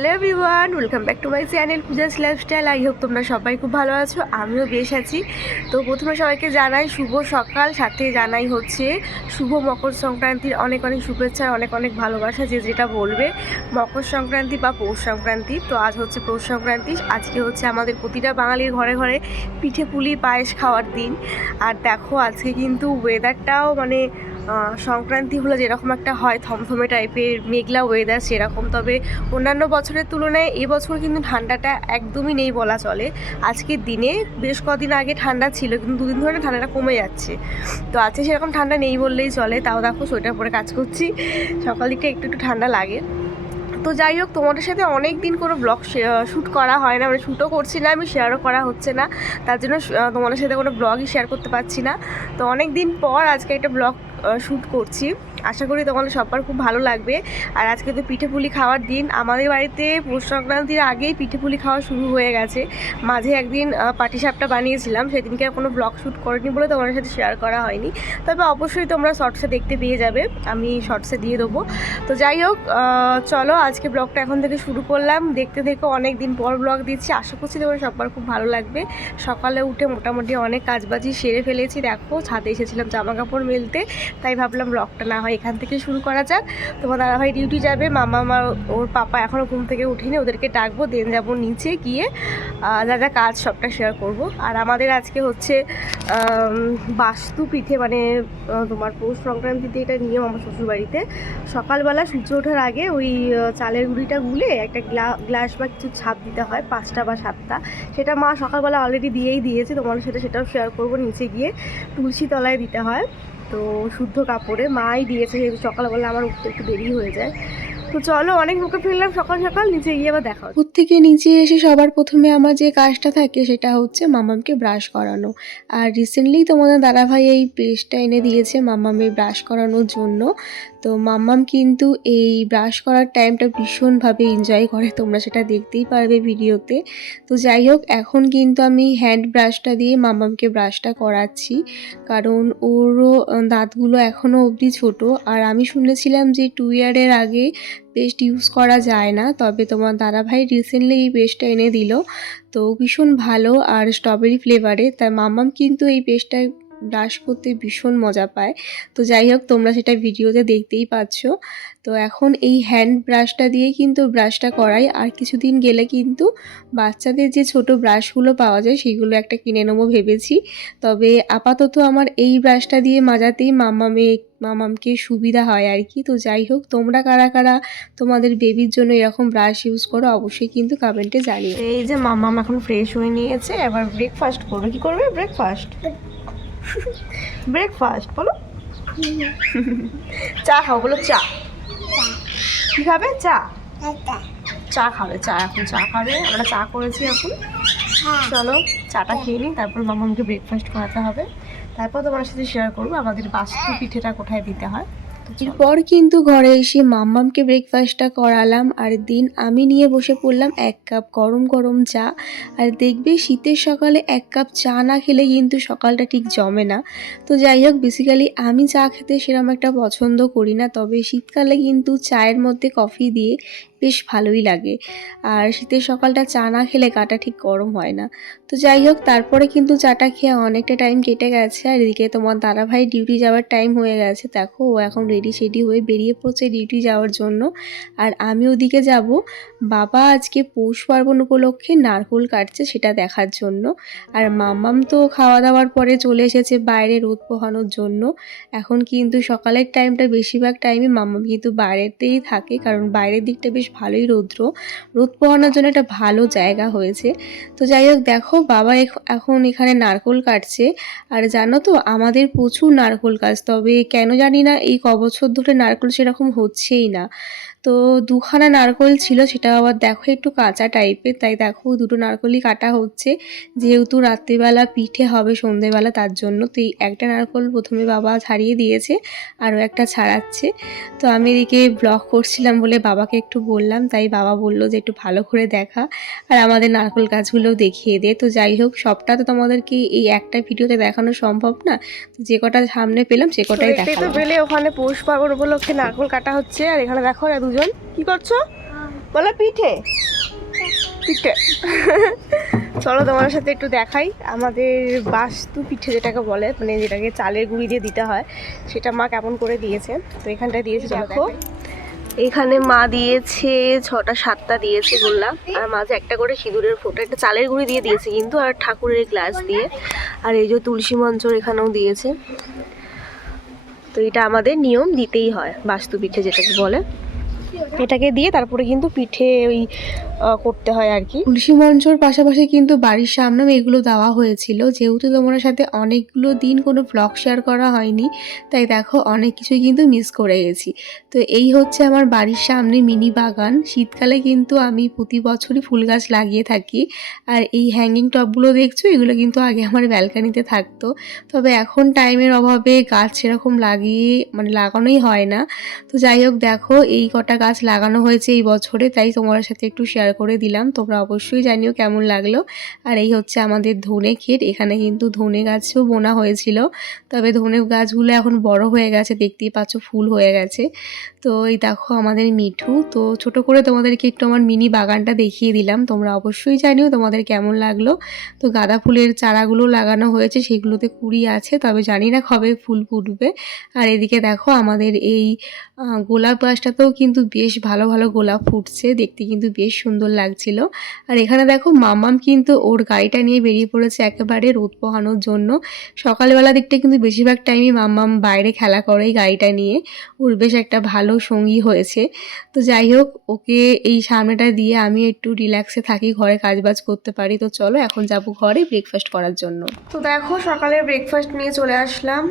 Hello everyone, welcome back to my channel Puja's lifestyle. I hope তোমরা সবাই খুব ভালো আছো, আমিও বেশ আছি। তো প্রথমে সবাইকে জানাই শুভ সকাল, সাথে জানাই হচ্ছে শুভ মকর সংক্রান্তির অনেক অনেক শুভেচ্ছা, অনেক অনেক ভালোবাসা। যে যেটা বলবে মকর সংক্রান্তি বা পৌষ সংক্রান্তি, তো আজ হচ্ছে পৌষ সংক্রান্তি। আজকে হচ্ছে আমাদের প্রতিটা বাঙালির ঘরে ঘরে পিঠে পুলি পায়েস খাওয়ার দিন। আর দেখো আজকে কিন্তু ওয়েদারটাও মানে সংক্রান্তি হলো যেরকম একটা হয় থমথমে টাইপের মেঘলা ওয়েদার সেরকম, তবে অন্যান্য বছরের তুলনায় এবছর কিন্তু ঠান্ডাটা একদমই নেই বলা চলে। আজকের দিনে বেশ কদিন আগে ঠান্ডা ছিল, কিন্তু দুদিন ধরে ঠান্ডাটা কমে যাচ্ছে। তো আজকে সেরকম ঠান্ডা নেই বললেই চলে, তাও দেখো সোয়েটার পরে কাজ করছি। সকাল দিকটা একটু একটু ঠান্ডা লাগে। তো যাই হোক, তোমাদের সাথে অনেক দিন কোনো ব্লগ শ্যুট করা হয় না, মানে শ্যুটও করছি না আমি, শেয়ারও করা হচ্ছে না, তার জন্য তোমাদের সাথে কোনো ব্লগই শেয়ার করতে পারছি না। তো অনেক দিন পর আজকে একটা ব্লগ শ্যুট করছি, আশা করি তোমাদের সবার খুব ভালো লাগবে। আর আজকে তো পিঠে পুলি খাওয়ার দিন, আমাদের বাড়িতে পৌষ সংক্রান্তির আগেই পিঠে পুলি খাওয়া শুরু হয়ে গেছে। মাঝে একদিন পাটিসাপটা বানিয়েছিলাম, সেদিনকে আর কোনো ব্লগ শ্যুট করিনি বলে তোমাদের সাথে শেয়ার করা হয়নি, তবে অবশ্যই তোমরা শর্টসে দেখতে পেয়ে যাবে, আমি শর্টসে দিয়ে দেবো। তো যাই হোক, চলো আজকে ব্লগটা এখন থেকে শুরু করলাম, দেখতে দেখো অনেক দিন পর ব্লগ দিচ্ছি, আশা করছি তোমার সবার খুব ভালো লাগবে। সকালে উঠে মোটামুটি অনেক কাজবাজি সেরে ফেলেছি, দেখো ছাদে এসেছিলাম জামা কাপড় মেলতে, তাই ভাবলাম ব্লগটা না হয় এখান থেকে শুরু করা যাক। তোমার দাদাভাই ডিউটি যাবে, মামা আমার ওর পাপা এখনও ঘুম থেকে উঠিনি, ওদেরকে ডাকবো, দেন যাবো নিচে গিয়ে যা যা কাজ সবটা শেয়ার করব। আর আমাদের আজকে হচ্ছে বাস্তু পিঠে, মানে তোমার পৌষ সংক্রান্তিতে এটা নিয়ম আমার শ্বশুরবাড়িতে। সকালবেলা সূর্য ওঠার আগে ওই চালের গুঁড়িটা গুলে একটা গ্লাস বা কিছু ছাপ দিতে হয়, 5টা বা 7টা, সেটা মা সকালবেলা অলরেডি দিয়েই দিয়েছে, তোমাদের সাথে সেটাও শেয়ার করবো। নিচে গিয়ে তুলসী তলায় দিতে হয়, তো শুদ্ধ কাপড়ে মাই দিয়েছে, সকালবেলা আমার উঠতে একটু দেরি হয়ে যায়। তো চলো, অনেক মুখে ফিরলাম সকাল সকাল, নিচে গিয়ে আবার দেখা হচ্ছে। থেকে নিচে এসে সবার প্রথমে আমার যে কাজটা থাকে সেটা হচ্ছে মামামকে ব্রাশ করানো। আর রিসেন্টলি তোমাদের দাদাভাই এই পেস্টটা এনে দিয়েছে মামামের ব্রাশ করানোর জন্য। তো মাম্মাম কিন্তু এই ব্রাশ করার টাইমটা ভীষণভাবে এনজয় করে, তোমরা সেটা দেখতেই পারবে ভিডিওতে। তো যাই হোক, এখন কিন্তু আমি হ্যান্ড ব্রাশটা দিয়ে মাম্মামকে ব্রাশটা করাচ্ছি, কারণ ওরও দাঁতগুলো এখনও অবধি ছোট। আর আমি শুনেছিলাম যে 2 ইয়ারের আগে পেস্ট ইউজ করা যায় না, তবে তোমার দাদাভাই রিসেন্টলি এই পেস্টটা এনে দিল, তো ভীষণ ভালো আর স্ট্রবেরি ফ্লেভারে, তাই মাম্মাম কিন্তু এই পেস্টটা ব্রাশ করতে ভীষণ মজা পায়। তো যাই হোক, তোমরা সেটা ভিডিওতে দেখতেই পাচ্ছ। তো এখন এই হ্যান্ড ব্রাশটা দিয়ে কিন্তু ব্রাশটা করাই, আর কিছুদিন গেলে কিন্তু বাচ্চাদের যে ছোট ব্রাশগুলো পাওয়া যায় সেগুলো একটা কিনে নেবো ভেবেছি। তবে আপাতত আমার এই ব্রাশটা দিয়ে মাজাতেই মামামকে সুবিধা হয় আর কি। তো যাই হোক, তোমরা কারা কারা তোমাদের বেবির জন্য এরকম ব্রাশ ইউজ করো অবশ্যই কিন্তু কমেন্টে জানিও। এই যে মামাম এখন ফ্রেশ হয়ে নিয়েছে, এবার ব্রেকফাস্ট করবে। কি করবে? ব্রেকফাস্ট ব্রেকফাস্ট বলো। চা খাও বলো, চা। কি খাবে? চা। চা খাবে, চা এখন চা খাবে, আমরা চা করেছি এখন। চলো চাটা খেয়ে নিই, তারপর মামামকে ব্রেকফাস্ট করাতে হবে, তারপর তোমার সাথে শেয়ার করবো আমাদের বাস্তু পিঠেটা কোথায় দিতে হয়। এরপর কিন্তু ঘরে এসে মাম্মামকে ব্রেকফাস্টটা করালাম, আর দিন আমি নিয়ে বসে পড়লাম 1 কাপ গরম গরম চা। আর দেখবে শীতের সকালে 1 কাপ চা না খেলে কিন্তু সকালটা ঠিক জমে না। তো যাই হোক, বেসিক্যালি আমি চা খেতে সেরকম একটা পছন্দ করি না, তবে শীতকালে কিন্তু চায়ের মধ্যে কফি দিয়ে বেশ ভালোই লাগে। আর শীতের সকালটা চা না খেলে গাটা ঠিক গরম হয় না। তো যাই হোক, তারপরে কিন্তু চাটা খেয়ে অনেকটা টাইম কেটে গেছে, আর এদিকে তোমার দাদাভাই ডিউটি যাওয়ার টাইম হয়ে গেছে। দেখো ও এখন রেডি সেডি হয়ে বেরিয়ে পড়ছে ডিউটি যাওয়ার জন্য, আর আমি ওদিকে যাব। বাবা আজকে পৌষ পার্বণ উপলক্ষে নারকেল কাটছে সেটা দেখার জন্য। আর মাম্মাম তো খাওয়া দাওয়ার পরে চলে এসেছে বাইরে রোদ পোহানোর জন্য। এখন কিন্তু সকালের টাইমটা বেশিরভাগ টাইমে মাম্মাম কিন্তু বাইরেতেই থাকে, কারণ বাইরের দিকটা বেশ ভালোই রোদ পোহানোর জন্য একটা ভালো জায়গা হয়েছে। তো যাই হোক, দেখো বাবা এখন এখানে নারকেল কাটছে। আর জানো তো, আমাদের প্রচুর নারকেল গাছ, তবে কেন জানি না এই কবছর ধরে নারকেল সেরকম হচ্ছেই না। তো 2খানা নারকেল ছিল, সেটা আবার দেখো একটু কাঁচা টাইপের, তাই দেখো 2টো নারকেলই কাটা হচ্ছে, যেহেতু রাত্রিবেলা পিঠে হবে সন্ধেবেলা তার জন্য। তো এই একটা নারকেল প্রথমে বাবা ছাড়িয়ে দিয়েছে, আরও একটা ছাড়াচ্ছে। তো আমি এদিকে ব্লগ করছিলাম বলে বাবাকে একটু বললাম, তাই বাবা বললো যে একটু ভালো করে দেখা আর আমাদের নারকেল গাছগুলোও দেখিয়ে দে। তো যাই হোক, সবটা তো তোমাদেরকে এই একটা ভিডিওতে দেখানো সম্ভব না, তো যে কটা সামনে পেলাম সে কটাই দেখালাম। তো পেলে ওখানে পৌষ পার্বণ উপলক্ষে নারকেল কাটা হচ্ছে, আর এখানে দেখো দুজন কি করছো? বলো পিঠে পিঠে। চলো তোমার সাথে একটু দেখাই আমাদের বাস্তু পিঠে যেটাকে বলে, মানে যেটাকে চালের গুঁড়ি দিয়ে দিতে হয়, সেটা মা কেমন করে দিয়েছে। তো এখানটায় দিয়েছে, দেখো এখানে মা দিয়েছে 6টা 7টা দিয়েছে গোল্লা, আর মাঝে একটা করে সিঁদুরের ফোঁটা, একটা চালের গুঁড়ি দিয়ে দিয়েছে কিন্তু, আর ঠাকুরের গ্লাস দিয়ে, আর এই যে তুলসী মঞ্চর এখানেও দিয়েছে। তো এটা আমাদের নিয়ম, দিতেই হয় বাস্তু পিঠে যেটাকে বলে, এটাকে দিয়ে তারপরে কিন্তু পিঠে ওই করতে হয় আর কি। তুলসী মঞ্চর পাশাপাশি কিন্তু বাড়ির সামনেও এগুলো দেওয়া হয়েছিল, যেহেতু তোমার সাথে অনেকগুলো দিন কোনো ব্লগ শেয়ার করা হয়নি, তাই দেখো অনেক কিছুই কিন্তু মিস করে গেছি। তো এই হচ্ছে আমার বাড়ির সামনে মিনি বাগান। শীতকালে কিন্তু আমি প্রতি বছরই ফুল গাছ লাগিয়ে থাকি, আর এই হ্যাঙ্গিং টবগুলো দেখছো, এগুলো কিন্তু আগে আমার ব্যালকানিতে থাকতো, তবে এখন টাইমের অভাবে গাছ সেরকম লাগানোই হয় না। তো যাই হোক, দেখো এই কটা গাছ লাগানো হয়েছে এই বছরে, তাই তোমার সাথে একটু শেয়ার করে দিলাম, তোমরা অবশ্যই জানিও কেমন লাগলো। আর এই হচ্ছে আমাদের ধনে ক্ষেত, এখানে কিন্তু ধনে গাছও বোনা হয়েছিল, তবে ধনে গাছগুলো এখন বড় হয়ে গেছে, দেখতেই পাচ্ছ ফুল হয়ে গেছে। তো এই দেখো আমাদের মিঠু, তো ছোট করে তোমাদেরকে একটু আমার মিনি বাগানটা দেখিয়ে দিলাম, তোমরা অবশ্যই জানিও তোমাদের কেমন লাগলো। তো গাঁদা ফুলের চারাগুলো লাগানো হয়েছে, সেগুলোতে কুড়ি আছে, তবে জানি না কবে ফুল ফুটবে। আর এদিকে দেখো আমাদের এই গোলাপ গাছটাতেও কিন্তু বেশ ভালো ভালো গোলাপ ফুটছে, দেখতে কিন্তু বেশ সুন্দর লাগছিল। আর এখানে দেখো মামাম কিন্তু ওর গাড়িটা নিয়ে বেরিয়ে পড়েছে একেবারে রোদ পোহানোর জন্য। সকালবেলা দিকটা কিন্তু বেশিরভাগ টাইমই মামাম বাইরে খেলা করে এই গাড়িটা নিয়ে, ওর বেশ একটা ভালো সঙ্গী হয়েছে। তো যাই হোক, ওকে এই সামনেটা দিয়ে আমি একটু রিল্যাক্সে থাকি, ঘরে কাজবাজ করতে পারি। তো চলো এখন যাব ঘরে ব্রেকফাস্ট করার জন্য। তো দেখো সকালে ব্রেকফাস্ট নিয়ে চলে আসলাম,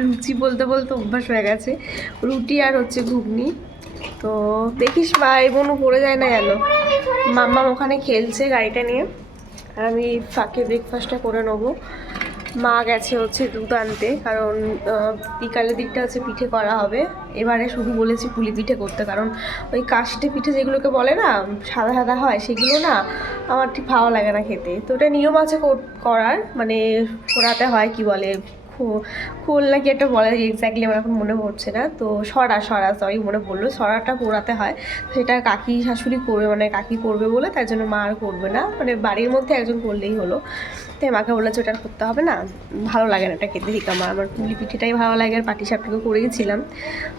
লুচি বলতে বলতে অভ্যাস হয়ে গেছে, রুটি আর হচ্ছে ঘুগনি। তো দেখিস মা এই বোনও পড়ে যায় না যেন। মাম্মা ওখানে খেলছে গাড়িটা নিয়ে, আর আমি ফাঁকে ব্রেকফাস্টটা করে নেবো। মা গেছে হচ্ছে দুধ আনতে, কারণ বিকালের দিকটা হচ্ছে পিঠে করা হবে। এবারে শুধু বলেছি পুলি পিঠে করতে, কারণ ওই কাশিতে পিঠে যেগুলোকে বলে না সাদা সাদা হয়, সেগুলো না আমার ঠিক ভালো লাগে না খেতে। তো ওটা নিয়ম আছে করার, মানে ফোড়াতে হয়, কি বলে খোল নাকি একটা বলে, এক্স্যাক্টলি আমার এখন মনে পড়ছে না। তো সরা সরি মনে পড়লো, সরাটা পোড়াতে হয়, সেটা কাকি শাশুড়ি করবে, মানে কাকি করবে বলে, তার জন্য মা আর করবে না, মানে বাড়ির মধ্যে একজন করলেই হলো। তাই মাকে বলেছে ওটা করতে হবে না, ভালো লাগে না এটা খেতে, ঠিক আমার পুলি পিঠেটাই ভালো লাগে, আর পাটিসাপটাকে করেইছিলাম।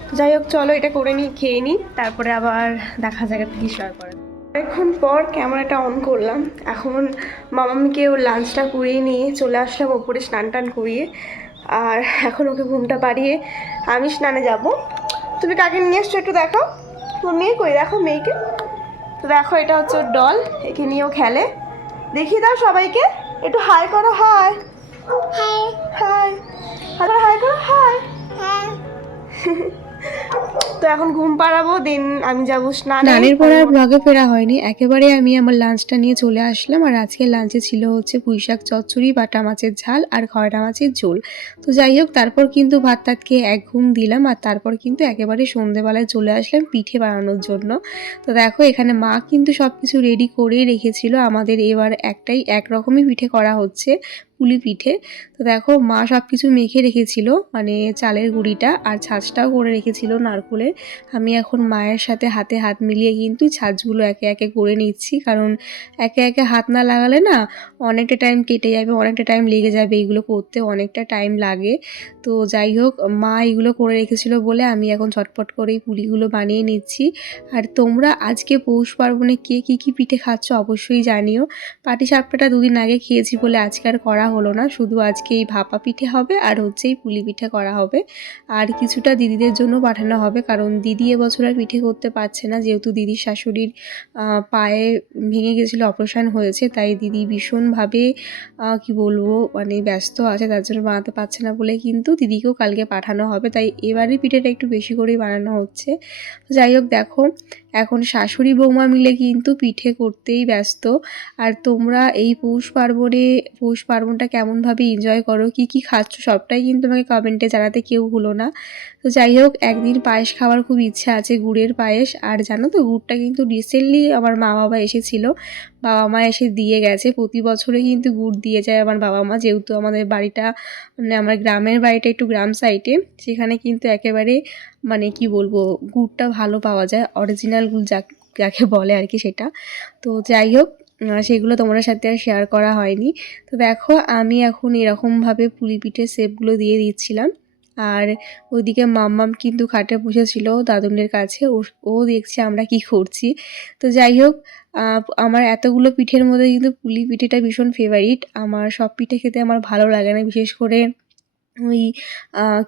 তো যাই হোক চলো এটা করে নিই, খেয়ে নিই, তারপরে আবার দেখা যাক কি শেয়ার করে। অনেকক্ষণ পর ক্যামেরাটা অন করলাম, এখন মামামিকে ওর লাঞ্চটা করিয়ে নিয়ে চলে আসলাম ওপরে স্নান টান করিয়ে, আর এখন ওকে ঘুমটা পাড়িয়ে আমি স্নানে যাব। তুমি কাকে নিয়ে এসছো একটু দেখো, তোর মেয়ে কই, দেখো মেয়েকে। তো দেখো এটা হচ্ছে ওর ডল, একে নিয়েও খেলে, দেখিয়ে দাও সবাইকে, একটু হাই করো, হাই হাই হাই হাই করো, হাই। তো এখন ঘুম পাড়াবো, দেন আমি যাবো স্নানের পরে। আর ব্লগে ফেরা হয়নি, একেবারে আমি আমার লাঞ্চটা নিয়ে চলে আসলাম, আর আজকে লাঞ্চে ছিল হচ্ছে পুঁইশাক চচ্চড়ি, বাটা মাছের ঝাল আর খয়রা মাছের ঝোল। তো যাই হোক, তারপর কিন্তু ভাত টাত খেয়ে এক ঘুম দিলাম, আর তারপর কিন্তু একেবারে সন্ধেবেলায় চলে আসলাম পিঠে বানানোর জন্য। তো দেখো এখানে মা কিন্তু সব কিছু রেডি করেই রেখেছিল, আমাদের এবার একরকমই পিঠে করা হচ্ছে, পুলি পিঠে। তো দেখো মা সব কিছু মেখে রেখেছিল, মানে চালের গুঁড়িটা, আর ছাঁচটাও করে রেখেছিল নারকোলের। আমি এখন মায়ের সাথে হাতে হাত মিলিয়ে কিন্তু ছাঁচগুলো একে একে করে নিচ্ছি, কারণ একে একে হাত না লাগালে না অনেকটা টাইম কেটে যাবে, অনেকটা টাইম লেগে যাবে, এগুলো করতে অনেকটা টাইম লাগে। তো যাই হোক, মা এগুলো করে রেখেছিল বলে আমি এখন ঝটপট করে এই পুলিগুলো বানিয়ে নিচ্ছি। আর তোমরা আজকে পৌষ পার্বণে কে কী কী পিঠে খাচ্ছ অবশ্যই জানিও। পাটিসাপটাটা দুদিন আগে খেয়েছি বলে আজকে আর করা হলো না, শুধু আজকে এই ভাপা পিঠে হবে আর হচ্ছে এই পুলি পিঠে করা হবে, আর কিছুটা দিদিদের জন্য পাঠানো হবে, কারণ দিদি এবছর আর পিঠে করতে পারছে না, যেহেতু দিদির শাশুড়ির পায়ে ভেঙে গেছিলো, অপারেশন হয়েছে, তাই দিদি ভীষণভাবে কি বলবো মানে ব্যস্ত আছে, তার জন্য বানাতে পারছে না বলে কিন্তু দিদিকেও কালকে পাঠানো হবে, তাই এবারে পিঠেটা একটু বেশি করেই বানানো হচ্ছে। যাই হোক দেখো, এখন শাশুড়ি বৌমা মিলে কিন্তু পিঠে করতেই ব্যস্ত। আর তোমরা এই পৌষ পার্বণটা কেমনভাবে এনজয় করো, কি কি খাচ্ছ সবটাই কিন্তু আমাকে কমেন্টে জানাতে কেউ ভুলো না। তো যাই হোক, একদিন পায়েস খাওয়ার খুব ইচ্ছা আছে, গুড়ের পায়েস। আর জানো তো, গুড়টা কিন্তু রিসেন্টলি আমার মা বাবা এসেছিল, বাবা মা এসে দিয়ে গেছে, প্রতি বছরে কিন্তু গুড় দিয়ে যায় আমার বাবা মা, যেহেতু আমাদের বাড়িটা মানে আমার গ্রামের বাড়িটা একটু গ্রাম সাইডে, সেখানে কিন্তু একেবারে মানে কি বলবো, গুড়টা ভালো পাওয়া যায়, অরিজিনাল গুড় যাকে বলে আর কি সেটা। তো যাই হোক, সেগুলো তোমাদের সাথে আর শেয়ার করা হয়নি। তো দেখো আমি এখন এরকমভাবে পুলি পিঠের শেপগুলো দিয়ে দিচ্ছিলাম। আর ওইদিকে মাম্মাম কিন্তু খাটে বসেছিল দাদুনের কাছে, ও দেখছে আমরা কি করছি। তো যাই হোক, আমার এতগুলো পিঠের মধ্যে কিন্তু পুলি পিঠেটা ভীষণ ফেভারিট। আমার সব পিঠে খেতে আমার ভালো লাগে না, বিশেষ করে ওই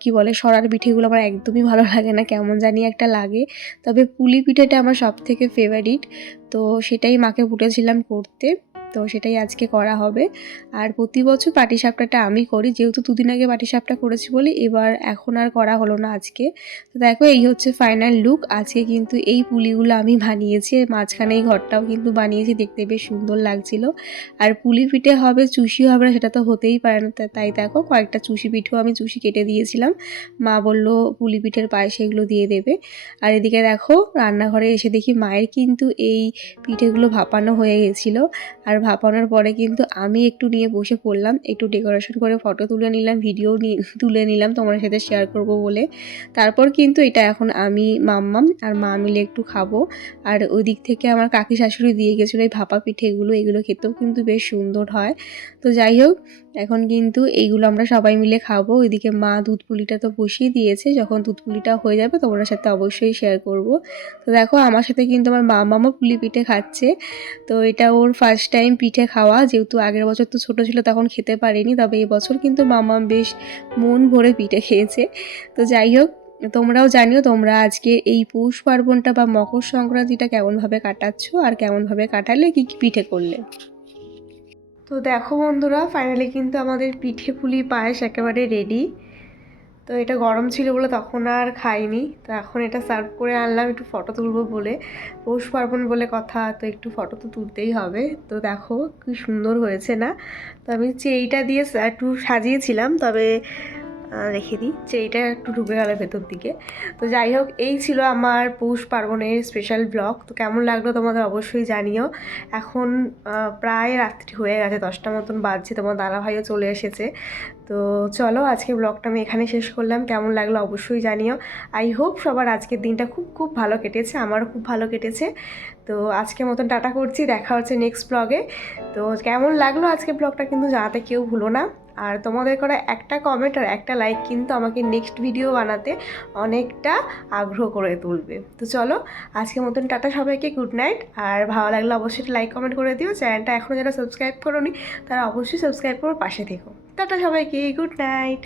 কি বলে সরার পিঠেগুলো আমার একদমই ভালো লাগে না, কেমন জানি একটা লাগে। তবে পুলি পিঠেটা আমার সবথেকে ফেভারিট। তো সেটাই মাকে বলেছিলাম করতে, তো সেটাই আজকে করা হবে। আর প্রতি বছর পাটিসাপটাটা আমি করি, যেহেতু দুদিন আগে পাটিসাপটা করেছি বলে এবার এখন আর করা হলো না আজকে। তো দেখো এই হচ্ছে ফাইনাল লুক। আজকে কিন্তু এই পুলিগুলো আমি বানিয়েছি, মাঝখানে এই ঘরটাও কিন্তু বানিয়েছি, দেখতে বেশ সুন্দর লাগছিল। আর পুলি পিঠে হবে চুষি হবে না সেটা তো হতেই পারে না, তাই দেখো কয়েকটা চুষি পিঠেও আমি চুষি কেটে দিয়েছিলাম। মা বললো পুলি পিঠের পায়েসে এগুলো দিয়ে দেবে। আর এদিকে দেখো রান্নাঘরে এসে দেখি মায়ের কিন্তু এই পিঠেগুলো ভাপানো হয়ে গেছিলো। আর ভাপানোর পরে কিন্তু আমি একটু নিয়ে বসে পড়লাম, একটু ডেকোরেশন করে ফটো তুলে নিলাম, ভিডিও তুলে নিলাম তোমার সাথে শেয়ার করব বলে। তারপর কিন্তু এটা এখন আমি, মাম্মাম আর মা মিলে একটু খাবো। আর ওই দিক থেকে আমার কাকি শাশুড়ি দিয়ে গেছিলো এই ভাপা পিঠেগুলো, এগুলো খেতেও কিন্তু বেশ সুন্দর হয়। তো যাই হোক, এখন কিন্তু এইগুলো আমরা সবাই মিলে খাবো। ওইদিকে মা দুধ পুলিটা তো বসিয়ে দিয়েছে, যখন দুধ পুলিটা হয়ে যাবে তোমার সাথে অবশ্যই শেয়ার করব। তো দেখো আমার সাথে কিন্তু আমার মামা পুলি পিঠে খাচ্ছে। তো এটা ওর ফার্স্ট টাইম পিঠে খাওয়া, যেহেতু আগের বছর তো ছোটো ছিল তখন খেতে পারিনি, তবে এবছর কিন্তু মামা বেশ মন ভরে পিঠে খেয়েছে। তো যাই হোক, তোমরাও জানিও তোমরা আজকে এই পৌষ পার্বণটা বা মকর সংক্রান্তিটা কেমনভাবে কাটাচ্ছ, আর কেমনভাবে কাটালে কী কী পিঠে করলে। তো দেখো বন্ধুরা, ফাইনালি কিন্তু আমাদের পিঠে পুলি পায়েস একেবারে রেডি। তো এটা গরম ছিল বলে তখন আর খাইনি, তো এখন এটা সার্ভ করে আনলাম একটু ফটো তুলবো বলে। পৌষ পার্বণ বলে কথা, তো একটু ফটো তো তুলতেই হবে। তো দেখো কি সুন্দর হয়েছে না। তো আমি চেইটা দিয়ে একটু সাজিয়েছিলাম, তবে রেখে দিই, চেইটা একটু ঢুকে গেল ভেতর দিকে। তো যাই হোক, এই ছিল আমার পৌষ পার্বণের স্পেশাল ব্লগ। তো কেমন লাগলো তোমাদের অবশ্যই জানিও। এখন প্রায় রাত্রি হয়ে গেছে, 10টা মতন বাজছে, তোমার দাদাভাইও চলে এসেছে। তো চলো আজকে ব্লগটা আমি এখানে শেষ করলাম, কেমন লাগলো অবশ্যই জানিও। আই হোপ সবার আজকের দিনটা খুব খুব ভালো কেটেছে, আমারও খুব ভালো কেটেছে। তো আজকের মতন টাটা করছি, দেখা হচ্ছে নেক্সট ব্লগে। তো কেমন লাগলো আজকে ব্লগটা কিন্তু জানাতে কেউ ভুলো না। আর তোমাদের করা একটা কমেন্ট আর একটা লাইক কিন্তু আমাকে নেক্সট ভিডিও বানাতে অনেকটা আগ্রহ করে তুলবে। তো চলো আজকের মতন টাটা সবাইকে, গুড নাইট। আর ভালো লাগলে অবশ্যই লাইক কমেন্ট করে দিও। চ্যানেলটা এখনও যারা সাবস্ক্রাইব করোনি তারা অবশ্যই সাবস্ক্রাইব করে পাশে থেকো। টাটা সবাইকে, গুড নাইট।